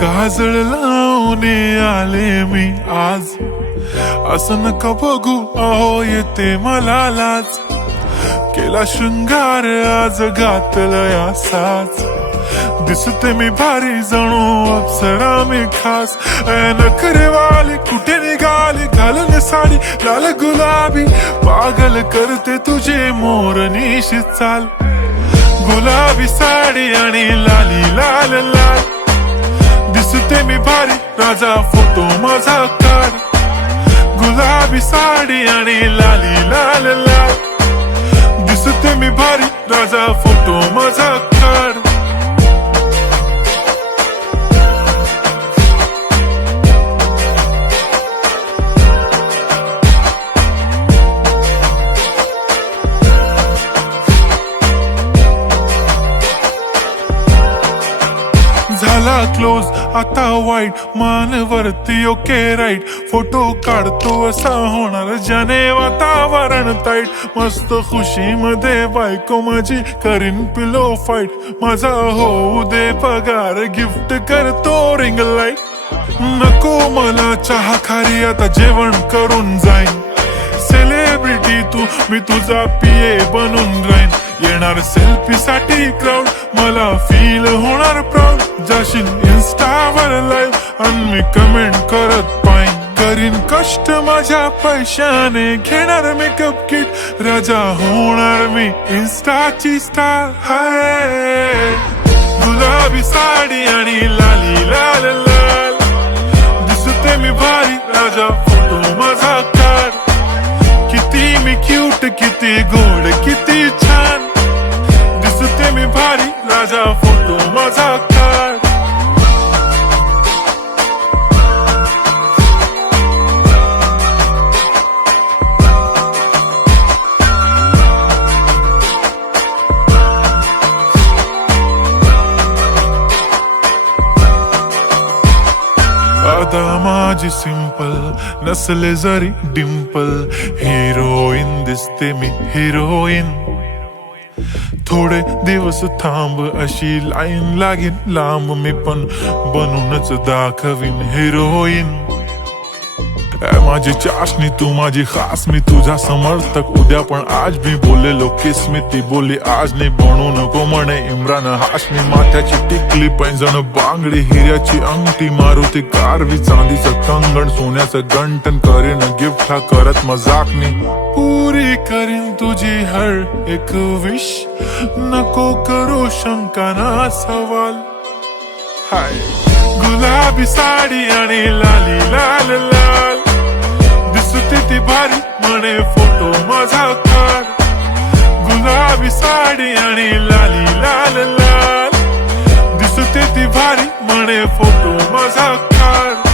काजळ लावून आले मी आज, असं नका बघू अहो येते मला लाज. केला शृंगार आज घातलंय असाच, दिसते मी भारी जणू अप्सरा मी खास. नखरेवाली कुठे निघाली घालून साडी लाल गुलाबी, पागल करते तुझे मोरनीशी चाल. गुलाबी साडी आणि लाली लाल लाल, दिसते मी भारी राजा फोटो माझा काढ. गुलाबी साडी आणि लाली लाल लाल, दिसते मी भारी राजा फोटो माझा काढ. झाला क्लोज आता वाईट, मान वरती ओके राईट. फोटो काढतो असा होणार ज्याने वातावरण ताईट. मस्त खुशी मध्ये बायको माझी करीन पिलो फाईट. माझा होऊ दे पगार गिफ्ट करतो रिंग लाईट. नको मला चहा खारी आता जेवण करून जाईन. सेलिब्रिटी तू मी तुझा पिये बनून राहीन. येणार सेल्फी साठी क्राऊड मला फील होणार प्राऊड. जाशील इन्स्टावर लाईव्ह आणि मी कमेंट करत पाईन. करीन कष्ट माझ्या पैशाने घेणार मेकअप किट. राजा होणार मी इन्स्टाची स्टार. हाय गुलाबी साडी आणि लाली लाल लाल, दिसते मी भारी राजा फोटो माझा काढ. किती मी क्यूट किती गोड किती छान, दिसते मी भारी राजा फोटो माझा काढ. आता माझी सिंपल नसले जरी डिंपल, हिरोईन दिसते मी हिरोईन. थोडे दिवस थांब अशी लाईन लागेल लांब, मी पण बनूनच दाखवीन हिरोईन. माझी चाशनी तू माझी खास, मी तुझा समर्थक उद्या पण आज मी बोललेलो किस मी. ती बोलली आज नाही बनू नको म्हणे इम्रान हाशमी. माथ्याची टिकली पैंजण बांगडी हिऱ्याची अंगठी, मारुती कारवी चांदीचं कंगण सोन्याचं गंटन. करीन गिफ्ट हा करत मजाकनी, पुरी करीन तुझी हर एक विश. नको करू शंका ना सवाल. हाय गुलाबी साडी आणि लाली लाल लाल, दिसते ती भारी म्हणे फोटो माझा काढ. गुलाबी साडी आणि लाली लाल लाल, दिसते ती भारी म्हणे फोटो माझा काढ.